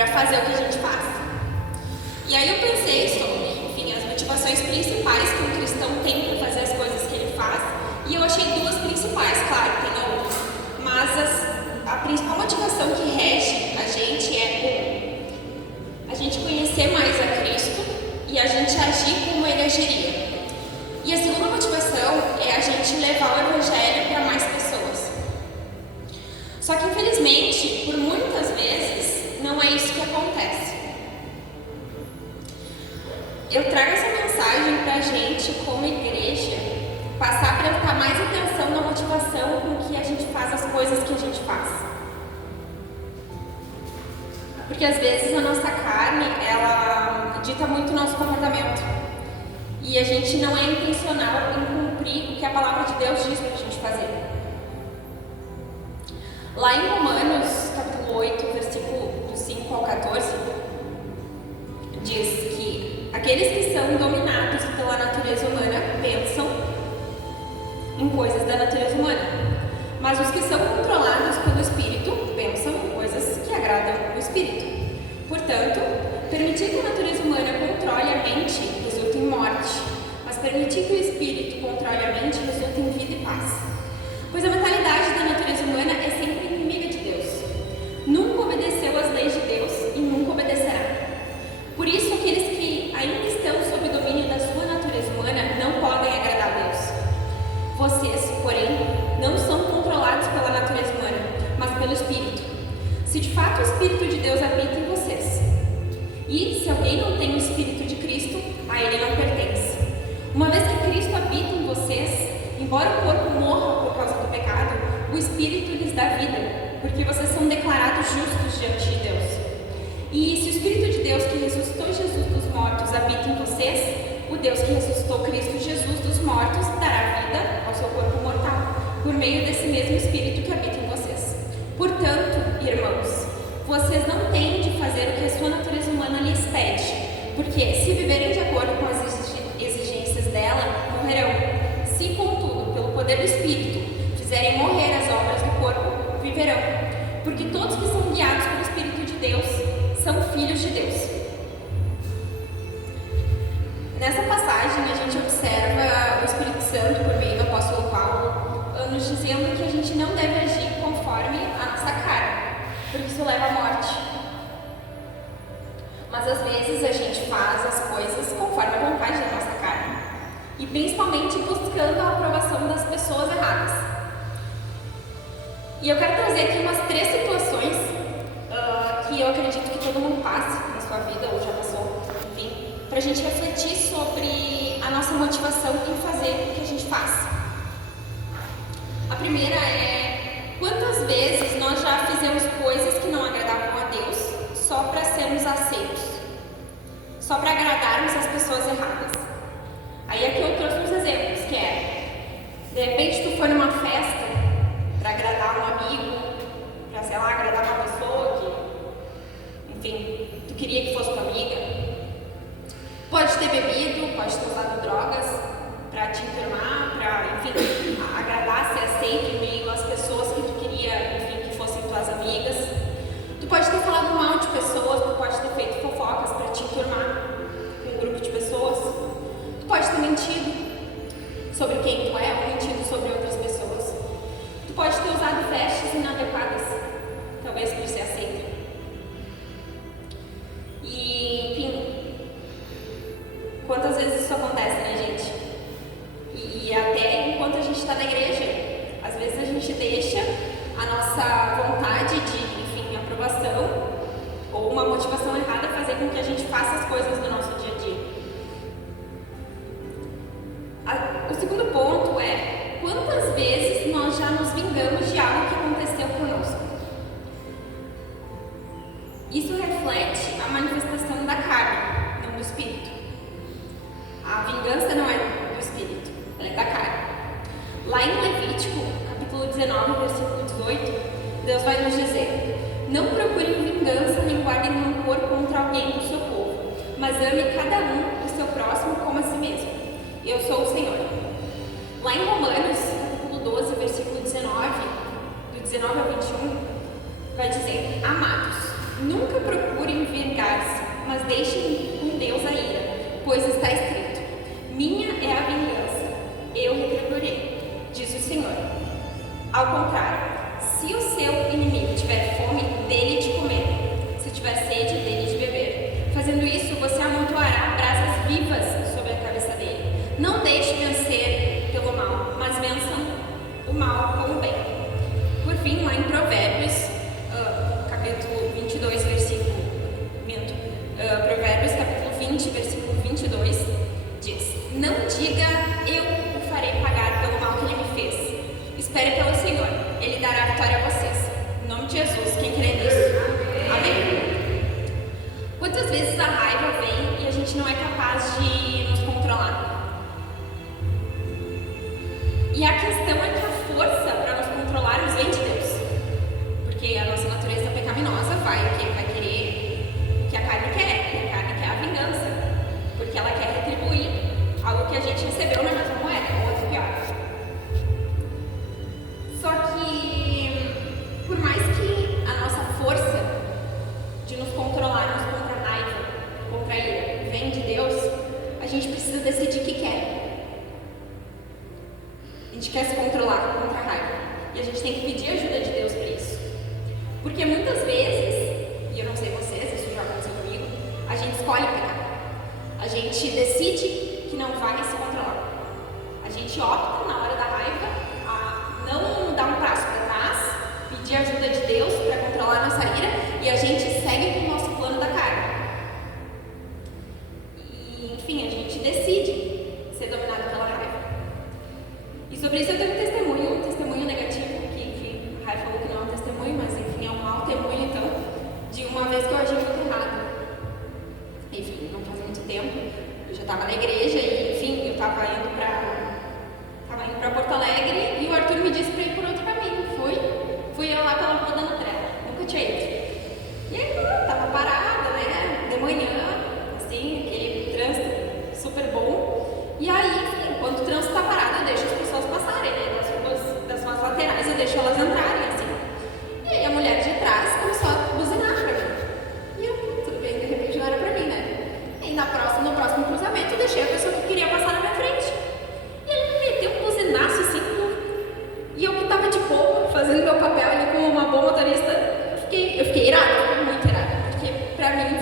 para fazer o que a gente faz. E aí eu pensei sobre, enfim, as motivações principais que um cristão tem para fazer as coisas que ele faz, e eu achei duas principais, claro, tem outras, mas a principal motivação que rege a gente é a gente conhecer mais a Cristo e a gente agir como Ele agiria. E a segunda motivação é a gente levar o Evangelho para mais pessoas. Só que, infelizmente, por muitas vezes, não é isso que acontece. Eu trago essa mensagem para a gente, como igreja, passar a prestar mais atenção na motivação com que a gente faz as coisas que a gente faz. Porque, às vezes, a nossa carne, ela dita muito o nosso comportamento. E a gente não é intencional em cumprir o que a palavra de Deus diz para a gente fazer. Lá em Romanos, capítulo 8, versículo do 5 ao 14, diz que aqueles que são dominados pela natureza humana pensam em coisas da natureza humana, mas os que são controlados pelo Espírito pensam em coisas que agradam o Espírito. Portanto, permitir que a natureza humana controle a mente resulta em morte, mas permitir que o Espírito controle a mente resulta em vida e paz. Pois a mentalidade da natureza humana é sempre inimiga de Deus. Nunca obedeceu às leis de Deus e nunca obedecerá. Por isso, aqueles que ainda estão sob o domínio da sua natureza humana não podem agradar a Deus. Vocês, porém, não são controlados pela natureza humana, mas pelo Espírito. Se de fato o Espírito de Deus habita em vocês. E se alguém não tem o Espírito de Cristo, a ele não pertence. Uma vez que Cristo habita em vocês, embora o corpo morra por causa do pecado, o Espírito lhes dá vida, porque vocês são declarados justos diante de Deus. E se o Espírito de Deus que ressuscitou Jesus dos mortos habita em vocês, o Deus que ressuscitou Cristo Jesus dos mortos dará vida ao seu corpo mortal, por meio desse mesmo Espírito que habita em vocês. Portanto, irmãos, vocês não têm de fazer o que a sua natureza humana lhes pede, porque se viverem de acordo com as exigências dela, morrerão. Se, contudo, pelo poder do Espírito, fizerem morrer as obras do corpo, viverão. Porque todos que são guiados pelo Espírito de Deus são filhos de Deus. Nessa passagem, a gente observa o Espírito Santo, por meio do apóstolo Paulo, nos dizendo que a gente não deve agir conforme a nossa carne, porque isso leva à morte. Mas às vezes a gente faz as coisas conforme a vontade da nossa carne, e principalmente buscando a aprovação das pessoas erradas. E eu quero trazer aqui umas 3 situações que eu acredito que todo mundo passe na sua vida, ou já passou, enfim, para a gente refletir sobre a nossa motivação em fazer o que a gente faz. A primeira é: quantas vezes nós já fizemos coisas que não agradavam a Deus só para sermos aceitos, só para agradarmos as pessoas erradas? Aí aqui eu trouxe uns exemplos, que é: de repente tu foi numa festa para agradar um amigo, para, sei lá, agradar uma pessoa que, enfim, tu queria que fosse tua amiga. Pode ter bebido, pode ter usado drogas para te enturmar, para, enfim, agradar, ser aceito em meio às pessoas que tu queria, enfim, que fossem tuas amigas. Tu pode ter falado mal de pessoas, tu pode ter feito fofocas para te enturmar com um grupo de pessoas. Tu pode ter mentido sobre quem tu é ou mentido sobre outras pessoas. Tu pode ter usado vestes inadequadas, talvez por ser aceita. E, enfim, quantas vezes isso acontece, né, gente? E até enquanto a gente está na igreja, às vezes a gente deixa a nossa vontade de, enfim, aprovação ou uma motivação errada fazer com que a gente faça as coisas no nosso dia a dia. O segundo ponto é: quantas vezes nós já nos vingamos de algo que aconteceu conosco? Isso reflete a manifestação da carne, não do Espírito. A vingança não é do Espírito, ela é da carne. Lá em Levítico, capítulo 19, versículo 18, Deus vai nos dizer: não procurem vingança nem guardem rancor contra alguém do seu povo, mas ame cada um o seu próximo como a si mesmo. Eu sou o Senhor. Lá em Romanos, capítulo 12, versículo 19, do 19 ao 21, vai dizer: amados, nunca procurem mas deixem com Deus a ira, pois está escrito: minha é a vingança, eu retribuirei, diz o Senhor. Ao contrário, se o seu inimigo tiver fome, dele de comer, se tiver sede, dele de beber. Fazendo isso, você amontoará brasas vivas sobre a cabeça dele. Não deixe vencer pelo mal, mas vençam o mal com o bem. Por fim, lá em Provérbios, capítulo 22, Provérbios capítulo 20, versículo 22, diz: não diga, eu o farei pagar pelo mal que ele me fez. Espere pelo Senhor, Ele dará a vitória a vocês. Em nome de Jesus, quem crê nisso? Amém? Quantas vezes a raiva vem e a gente não é capaz de nos controlar? E a questão é que a força para nos controlarmos vem de Deus. Porque a nossa natureza pecaminosa vai querer o que a carne quer. E a carne quer a vingança. Porque ela quer retribuir algo que a gente recebeu na mesma moeda, ou outro pior. Só que, por mais que a nossa força de nos controlarmos contra a raiva, contra a ira, vem de Deus, a gente precisa decidir o que quer. A gente quer se controlar contra a raiva. E a gente tem que pedir ajuda de Deus para isso. Porque muitas vezes, e eu não sei vocês, isso já aconteceu comigo, a gente escolhe pecar. A gente decide que não vai se controlar. A gente opta na hora da raiva a não dar um passo para trás, pedir ajuda de Deus para controlar a nossa ira, e a gente segue com o nosso plano da carne. E, enfim, a gente decide ser dominado pela raiva. E sobre isso eu tenho um testemunho negativo, que enfim, a Raia falou que não é um testemunho, mas enfim, é um mau testemunho, então, de uma vez que eu agi muito errado. Enfim, não faz muito tempo, eu já estava na igreja e, enfim, eu estava indo para Porto Alegre e o Arthur me disse para ir por outro caminho. Fui eu lá pela Rua da Nutrela, nunca tinha ido. E aí eu estava parada, né, de manhã, assim, aquele trânsito super bom. E aí, enfim, quando o trânsito está parado, eu deixo as pessoas passarem, né, das ruas laterais eu deixo elas entrarem, assim. E aí a mulher de trás começou a buzinar para mim. E eu, tudo bem, de repente não era para mim, né? E no próximo cruzamento eu deixei a pessoa que queria passar na minha frente. E ele me meteu um buzinaço assim, e eu que estava de boa, fazendo meu papel ali como uma boa motorista, eu fiquei irada, muito irada. Porque pra mim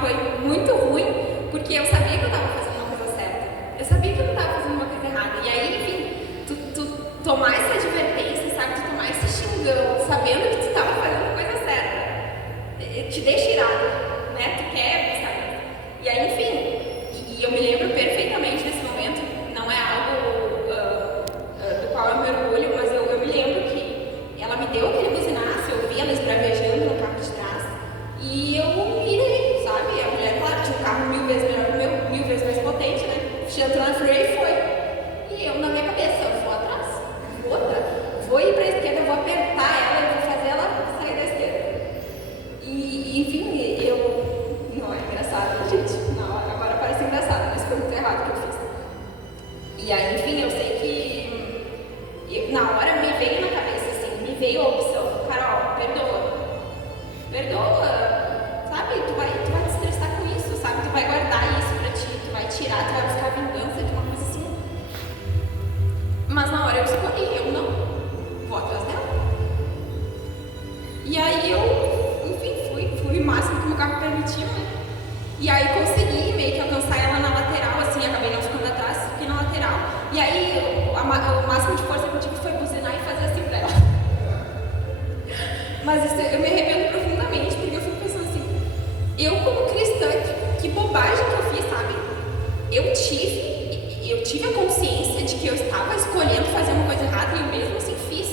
foi muito ruim, porque eu sabia que eu estava fazendo uma coisa certa. Eu sabia que eu não estava fazendo uma coisa errada. E aí, enfim, tu tomar essa advertência, sabe? Tu tomar esse xingão, sabendo que tu estava fazendo a coisa certa, te deixa irado, né? Tu quer, sabe? E aí, enfim, e eu me lembro perfeitamente desse momento. Não é algo do qual eu me orgulho, mas eu me lembro que ela me deu aquele buzinaço, eu vi ela esbravejando no carro de trás e eu mirei, sabe? A mulher, claro, tinha um carro 1000 vezes melhor que o meu, 1000 vezes mais potente, né? Entrou na freeway e foi. E eu, na minha cabeça, eu vou atrás, vou ir pra esquerda, eu vou apertar ela e vou fazer ela sair da esquerda. E enfim, eu... Não é engraçado, gente. Não, agora parece engraçado, mas foi muito errado o que eu fiz. E aí, enfim, eu sei que na hora me veio na cabeça, assim, me veio a opção: Carol, perdoa, sabe? Tu vai te estressar com isso, sabe? Tu vai guardar isso pra ti, tu vai tirar, tu vai buscar vingança de uma coisa assim. Mas na hora eu escolhi, eu não vou atrás dela. E aí eu, enfim, fui o máximo que o meu carro permitiu, né? E aí consegui meio que alcançar ela na lateral, assim, acabei não ficando atrás, fiquei na lateral. E aí o máximo de força que eu tive foi buzinar e fazer assim pra ela. Mas isso, eu me arrependo profundamente, porque eu fico pensando assim, eu como cristã, que bobagem que eu fiz, sabe? Eu tive a consciência de que eu estava escolhendo fazer uma coisa errada e eu mesmo assim fiz.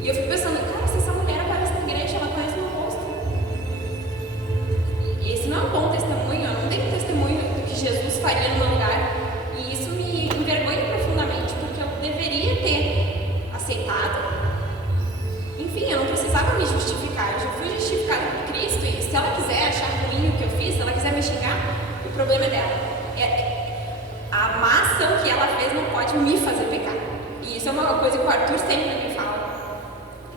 E eu fico pensando, cara, se essa mulher aparece na igreja, ela conhece meu rosto. E esse não é um bom testemunho, eu não tenho testemunho do que Jesus faria no meu lugar. E isso me envergonha profundamente, porque eu deveria ter aceitado. Enfim, eu não precisava me justificar, eu já fui justificada por Cristo, e se ela quiser achar ruim o que eu fiz, se ela quiser me xingar, o problema é dela. A má ação que ela fez não pode me fazer pecar. E isso é uma coisa que o Arthur sempre me fala,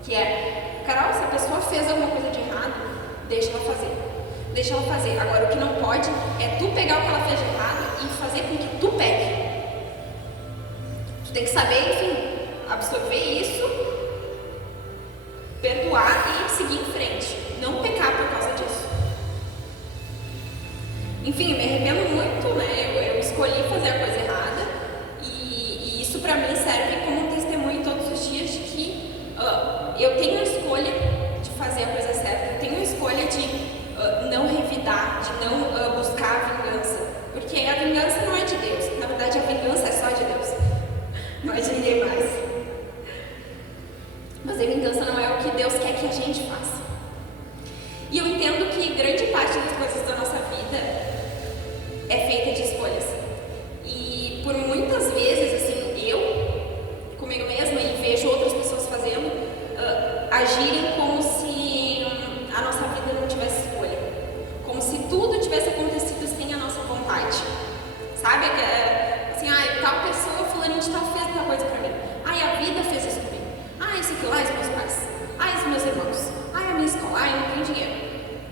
que é: Carol, se a pessoa fez alguma coisa de errado, deixa ela fazer. deixa ela fazer. Agora, o que não pode é tu pegar o que ela fez de errado e fazer com que tu peque. Tu tem que saber, enfim, absorver isso, perdoar e seguir em frente. Não pecar por causa disso. Enfim, eu me arrependo muito, né? Eu escolhi fazer a coisa errada e isso pra mim serve como um testemunho todos os dias de que eu tenho a escolha de fazer a coisa certa, eu tenho a escolha de não revidar, de não buscar a vingança, porque a vingança não é de Deus, na verdade a vingança é só de Deus, não é de ninguém mais. Mas a vingança não é o que Deus quer que a gente faça. E eu entendo que grande parte das coisas da nossa vida é feita de escolhas. E por muitas vezes, assim, eu, comigo mesma, e vejo outras pessoas fazendo, agirem como se a nossa vida não tivesse escolha. Como se tudo tivesse acontecido sem a nossa vontade. Sabe? Assim, tal pessoa, fulaninho de tal, fez tal coisa pra mim. A vida fez isso comigo. Isso aqui lá, os meus pais. Os meus irmãos. A minha escola. Eu não tenho dinheiro.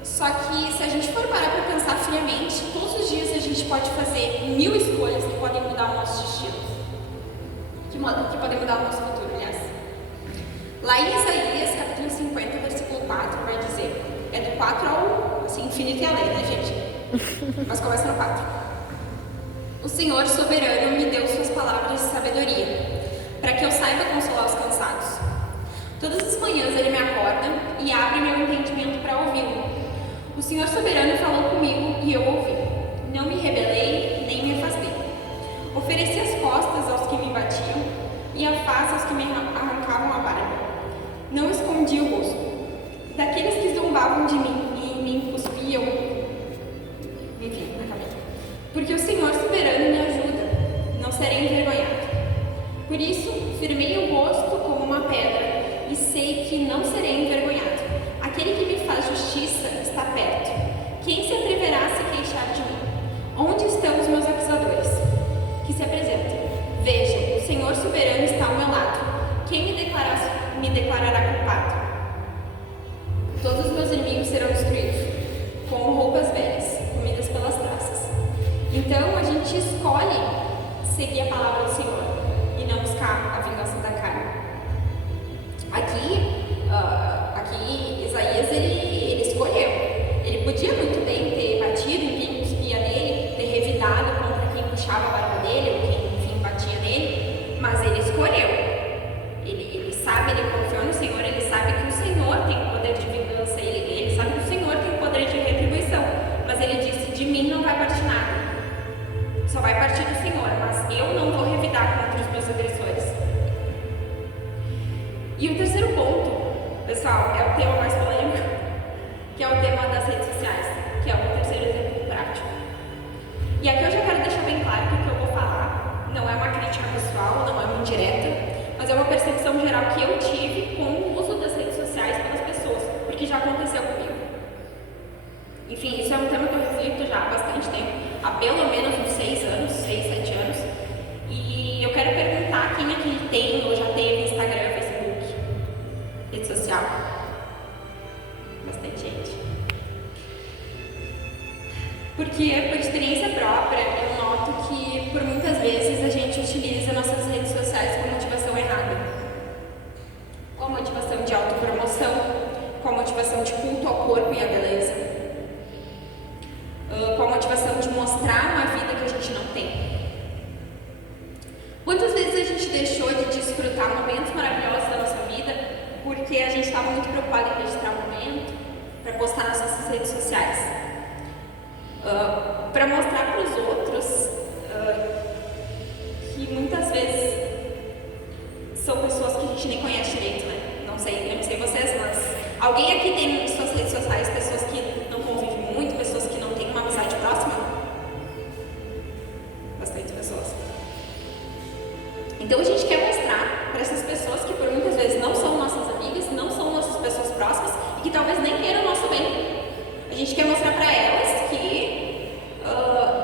Só que se a gente for parar para pensar friamente, todos os dias a gente pode fazer 1000 escolhas que podem mudar o nosso destino. Que podem mudar o nosso futuro, aliás. Lá em Isaías, capítulo 50, versículo 4, vai dizer, é do 4 ao infinito e além, né, gente? Mas começa no 4. O Senhor soberano me deu suas palavras de sabedoria, para que eu saiba consolar os cansados. Todas as manhãs ele me acorda e abre meu entendimento para ouvi-lo. O Senhor soberano falou comigo e eu ouvi. Não me rebelei, nem me afastei. Ofereci as costas aos que me batiam e a face aos que me arrancavam a barba. Não escondi o rosto. Daqueles que zombavam de mim e me cuspiam, enfim, acabei. Porque o Senhor soberano me ajuda, não serei envergonhado. Por isso, firmei o rosto como uma pedra e sei que não serei envergonhado. Aquele que me faz justiça está perto. Quem se atreverá a se queixar de mim? Onde estão os meus acusadores? Que se apresentem. Vejam, o Senhor soberano está ao meu lado. Quem me declarará culpado? Todos os meus inimigos serão destruídos, como roupas velhas, comidas pelas traças. Então a gente escolhe seguir a palavra do Senhor e não buscar a vingança da carne. Aqui Isaías, ele escolheu. Ele podia muito bem ter batido em quem cuspia nele, ter revidado contra quem puxava a barba dele, ou quem, enfim, batia nele, mas ele escolheu. Ele sabe, ele confiou no Senhor, ele sabe que o Senhor tem o poder de vingança, ele sabe que o Senhor tem o poder de retribuição, mas ele disse, de mim não vai partir nada, só vai partir do Senhor, mas eu não vou revidar contra os meus agressores. E o terceiro ponto, pessoal, é o tema mais polêmico, que é o tema das redes sociais, que é o terceiro exemplo prático. E aqui eu já quero deixar bem claro que o que eu vou falar não é uma crítica pessoal, não é uma indireta, mas é uma percepção geral que eu tive com o uso das redes sociais pelas pessoas, porque já aconteceu comigo. Enfim, isso é um tema que eu reflito já há bastante tempo, há pelo menos uns 6 anos, 6, 7 anos, e eu quero perguntar quem aqui tem ou já teve Instagram, Facebook, rede social. Bastante gente. Porque, por experiência própria, eu noto que, por muitas vezes, a gente utiliza nossas redes sociais com motivação errada. Com a motivação de autopromoção, com a motivação de culto ao corpo e à beleza, com a motivação de mostrar uma vida que a gente não tem. Quantas vezes a gente deixou de desfrutar momentos maravilhosos da nossa vida porque a gente estava muito preocupado em registrar o momento, para postar nas nossas redes sociais, para mostrar para os outros que muitas vezes são pessoas que a gente nem conhece direito, né? Eu não sei vocês, mas alguém aqui tem suas redes sociais pessoas que não convivem muito, pessoas que não têm uma amizade próxima? Bastante pessoas. Então a gente quer mostrar para essas pessoas que por muitas vezes não são nossas amigas, não são nossas pessoas próximas e que talvez nem queiram o nosso bem. A gente quer mostrar para elas que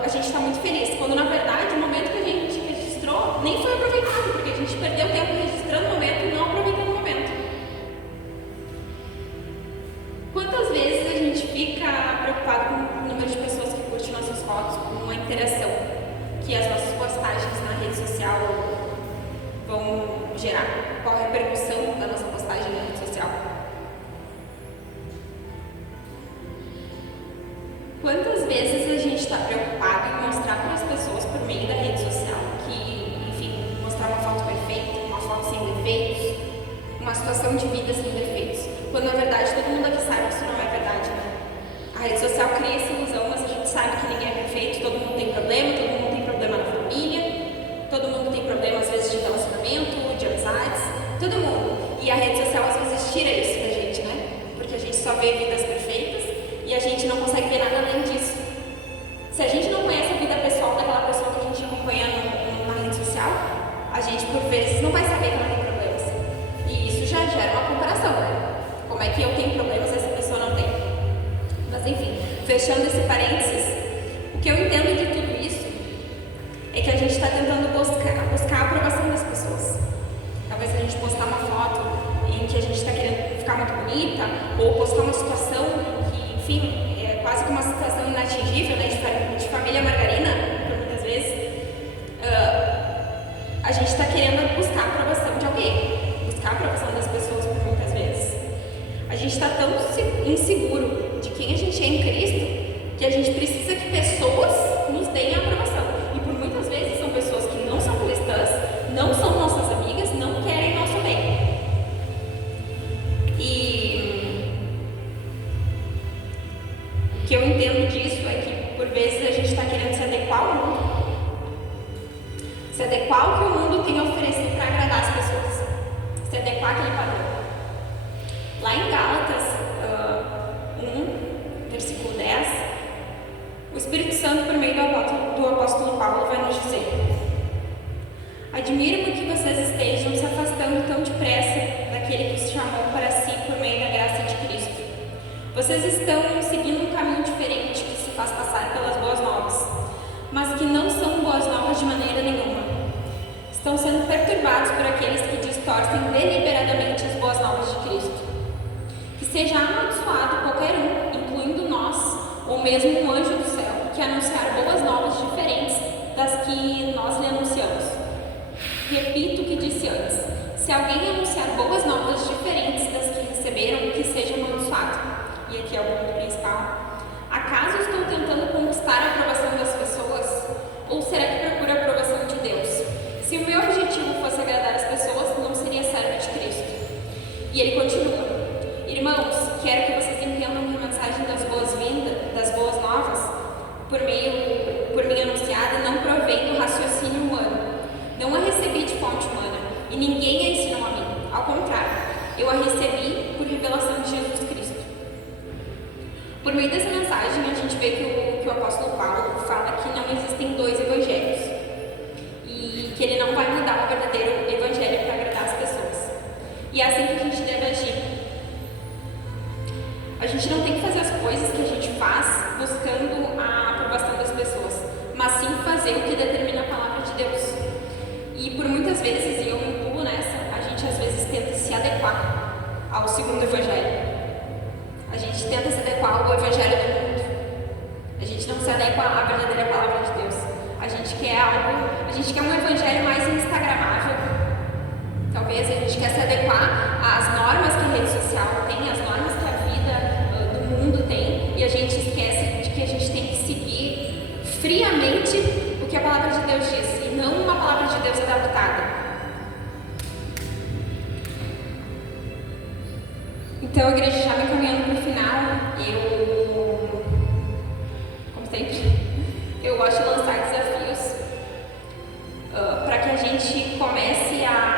a gente está muito feliz, quando na verdade o momento que a gente registrou nem foi aproveitado, porque a gente perdeu tempo registrando o momento e não aproveitando o momento. Quantas vezes a gente gerar? Qual a repercussão da nossa postagem na rede social? Quantas vezes a gente está preocupado em mostrar para as pessoas por meio da rede social que, enfim, mostrar uma foto perfeita, uma foto sem defeitos, uma situação de vida sem defeitos, quando na verdade todo mundo aqui sabe que isso não é verdade, né? A rede social cria essa ilusão, mas a gente sabe que ninguém é perfeito, todo mundo tem problema, todo mundo tem problema na família, todo mundo tem problema às vezes de relacionamento, de amizades, todo mundo. E a rede social às vezes tira isso da gente, né? Porque a gente só vê vidas perfeitas e a gente não consegue ver nada além disso. Se a gente não conhece a vida pessoal daquela pessoa que a gente acompanha na rede social, a gente por vezes não vai saber que ela tem problemas. E isso já gera uma comparação, né? Como é que eu tenho problemas e essa pessoa não tem? Mas enfim, fechando esse parênteses, o que eu entendo de tudo isso é que a gente está tentando buscar a aprovação das pessoas. Talvez a gente postar uma foto em que a gente está querendo ficar muito bonita, ou postar uma situação que, enfim, é quase que uma situação inatingível, né, de família margarina, por muitas vezes. A gente está querendo buscar a aprovação de alguém, buscar a aprovação das pessoas por muitas vezes. A gente está tão inseguro de quem a gente é em Cristo que a gente precisa que pessoas nos deem a aprovação. E por muitas vezes são pessoas que não são cristãs, não são nossas amigas, não querem nosso bem. E o que eu entendo disso é que por vezes a gente está querendo se adequar ao mundo, se adequar ao que o mundo tem a oferecer para agradar as pessoas, se adequar àquele padrão. Lá em Gálatas 1, versículo 10, o Espírito Santo, por meio do apóstolo Paulo, vai nos dizer: admiro-me que vocês estejam se afastando tão depressa daquele que os chamou para si por meio da graça de Cristo. Vocês estão seguindo um caminho diferente que se faz passar pelas boas novas, mas que não são boas novas de maneira nenhuma. Estão sendo perturbados por aqueles que distorcem deliberadamente as boas novas de Cristo. Que seja amaldiçoado qualquer um, incluindo nós, ou mesmo um anjo do céu, que anunciar boas novas diferentes das que nós lhe anunciamos. Repito o que disse antes: se alguém anunciar boas novas diferentes das que receberam, que seja amaldiçoado. E aqui é o ponto principal. Acaso estou tentando conquistar a aprovação das pessoas? Ou será que procuro a aprovação de Deus? Se o meu objetivo fosse agradar as pessoas, não seria servo de Cristo. E ele continua: irmãos, quero que vocês entendam que a mensagem das boas-vindas, das boas novas, por mim anunciada, não provém do raciocínio humano. Não a recebi de fonte humana, e ninguém a ensinou a mim. Ao contrário, eu a recebi por revelação de Jesus Cristo. Por meio dessa mensagem, a gente vê que o apóstolo Paulo fala que não existem dois evangelhos, e que ele não vai mudar o verdadeiro evangelho para agradar as pessoas. E é assim que a gente deve agir. A gente não tem que fazer as coisas que a gente faz buscando a aprovação das pessoas, mas sim fazer o que determina a palavra de Deus. E por muitas vezes, e eu me incluo nessa, a gente às vezes tenta se adequar ao segundo evangelho. A gente tenta se adequar ao evangelho do mundo. A gente não se adequa à verdadeira palavra de Deus. A gente quer um evangelho mais instagramável. Talvez a gente quer se adequar às normas que a rede social tem, às normas que a vida do mundo tem, e a gente esquece de que a gente tem que seguir friamente o que a palavra de Deus diz, e não uma palavra de Deus adaptada. Então, igreja, já me caminhando para o final, como sempre, eu gosto de lançar desafios para que a gente comece a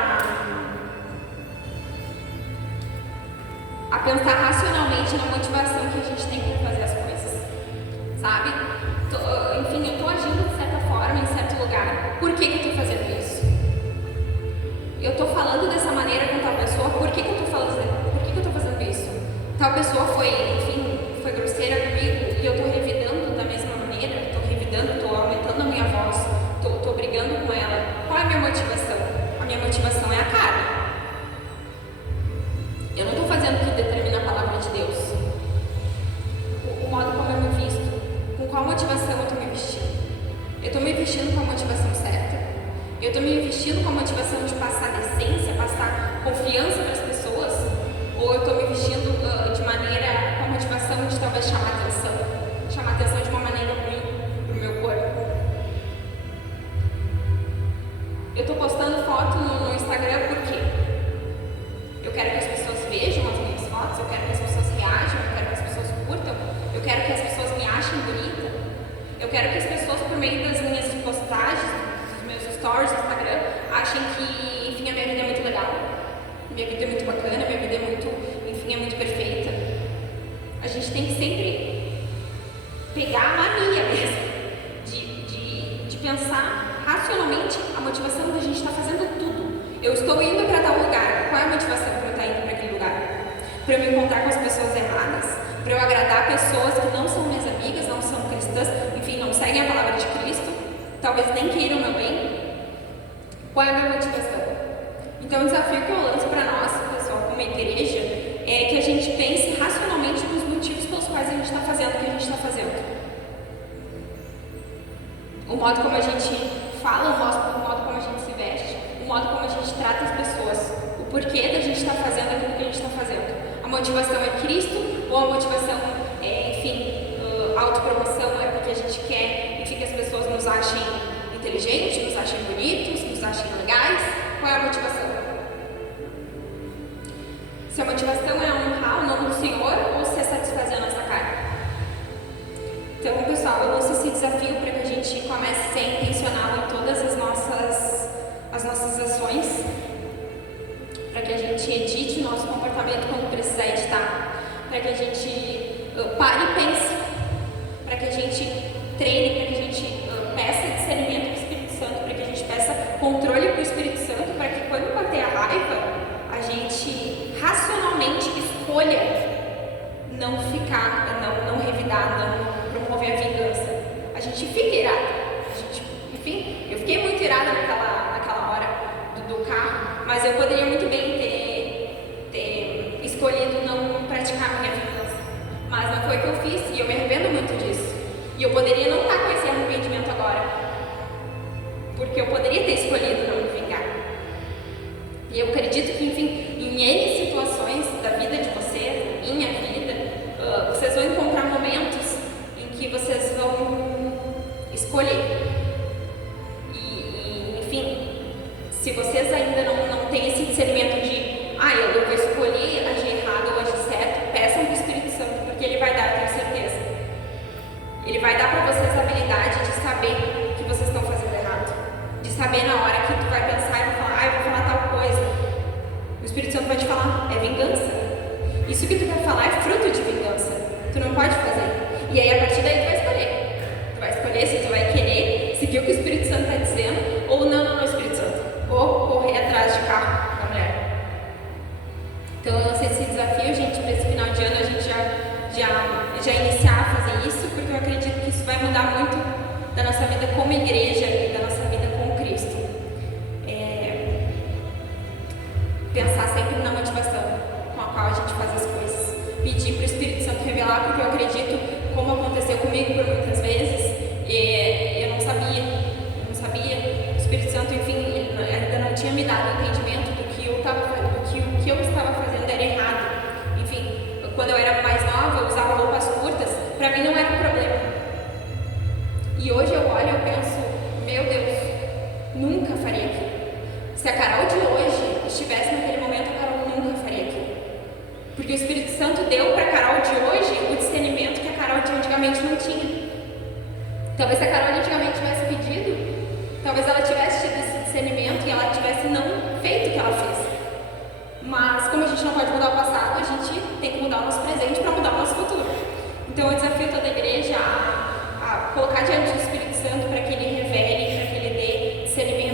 pensar racionalmente na motivação que a gente tem para fazer as coisas, sabe? Enfim, eu estou agindo de certa forma, em certo lugar. Por que eu estou fazendo isso? Eu estou falando dessa maneira com tal pessoa, por que eu estou fazendo isso? Tal pessoa foi grosseira comigo e eu estou revidando da mesma maneira, estou aumentando a minha voz, estou brigando com ela. Qual é a minha motivação? A minha motivação é a carne. Eu não estou fazendo o que determina a palavra de Deus. O modo como eu me visto, com qual motivação eu estou me vestindo? Eu estou me vestindo com a motivação certa? Eu estou me investindo com a motivação de passar decência, passar confiança para as pessoas? Ou eu estou me vestindo de maneira, com a motivação de talvez chamar atenção de uma maneira ruim para o meu corpo? Eu estou postando foto no Instagram por quê? Eu quero que as pessoas vejam as minhas fotos, eu quero que as pessoas reajam, eu quero que as pessoas curtam, eu quero que as pessoas me achem bonita, eu quero que as pessoas, por meio das minhas postagens, dos meus stories no Instagram, achem que, enfim, a minha vida é muito legal, minha vida é muito bacana, minha vida é muito, enfim, é muito perfeita. A gente tem que sempre pegar a mania mesmo de pensar racionalmente a motivação da gente estar fazendo tudo. Eu estou indo para tal lugar, qual é a motivação para eu estar indo para aquele lugar? Para eu me encontrar com as pessoas erradas? Para eu agradar pessoas que não são minhas amigas, não são cristãs, enfim, não seguem a palavra de Cristo, talvez nem queiram o meu bem? Qual é a minha motivação? Então o desafio que eu lanço para nós, pessoal, como igreja, é que a gente pense racionalmente nos motivos pelos quais a gente está fazendo o que a gente está fazendo. O modo como a gente fala, o modo como a gente se veste, o modo como a gente trata as pessoas, o porquê da gente estar fazendo aquilo que a gente está fazendo. A motivação é Cristo ou a motivação é, enfim, autopromoção, é porque a gente quer, enfim, que as pessoas nos achem inteligentes, nos achem bonitos, nos achem legais? Qual é a motivação? Se a motivação é honrar o nome do Senhor ou se é satisfazer a nossa carne? Então, pessoal, eu lanço esse desafio para que a gente comece a ser intencional em todas as nossas ações, para que a gente edite o nosso comportamento quando precisar editar, para que a gente pare e pense, para que a gente treine, para que a gente peça discernimento para o Espírito Santo, para que a gente peça controle para o Espírito Santo, para que quando bater a raiva, a gente racionalmente escolha não ficar, não revidar, não promover a vingança. A gente fica irado. Enfim, eu fiquei muito irada naquela hora do carro, mas eu poderia muito bem ter escolhido não praticar a minha vingança. Mas não foi o que eu fiz e eu me arrependo muito disso. E eu poderia não estar com esse arrependimento agora, porque eu poderia ter escolhido não me vingar. E eu acredito que, enfim, em N situações da vida de vocês, na minha vida, vocês vão encontrar momentos em que vocês vão escolher. E enfim, se vocês ainda não têm esse discernimento de eu vou escolher agir errado ou agir certo, peçam para o Espírito Santo, porque Ele vai dar, eu tenho certeza. Ele vai dar para vocês a habilidade de saber que vocês estão fazendo errado, de saber na hora que tu vai pensar e vai falar, eu vou falar tal coisa. O Espírito Santo vai te falar, é vingança. Isso que tu vai falar é fruto de vingança. Tu não pode fazer. E aí, a partir daí, tu vai escolher. Tu vai escolher se tu vai querer seguir o que o Espírito Santo está dizendo ou não, Espírito Santo. Vou correr atrás de carro da mulher. Então, eu lancei esse desafio, gente, para esse final de ano a gente já iniciar a fazer isso, porque eu acredito que isso vai mudar muito da nossa vida como igreja e da nossa vida com Cristo. Pensar sempre na motivação com a qual a gente faz as coisas. Pedir para o Espírito Santo revelar, porque eu acredito, como aconteceu comigo por muitas vezes, eu não sabia. O Espírito Santo, enfim, ainda não tinha me dado o entendimento do que o que eu estava fazendo era errado. Enfim, quando eu era mais nova, eu usava roupas curtas, para mim não era um problema. E hoje eu olho e penso, meu Deus, nunca faria aquilo. Se a Carol de hoje estivesse naquele momento, a Carol nunca faria aquilo. Porque o Espírito Santo deu para a Carol de hoje o discernimento que a Carol de antigamente não tinha. Talvez se a Carol de antigamente tivesse pedido, talvez ela tivesse tido esse discernimento e ela tivesse não feito o que ela fez. Mas como a gente não pode mudar o passado, a gente tem que mudar o nosso presente para mudar o nosso futuro. Então eu desafio toda a igreja a colocar diante do Espírito Santo para que ele revele, para que ele dê discernimento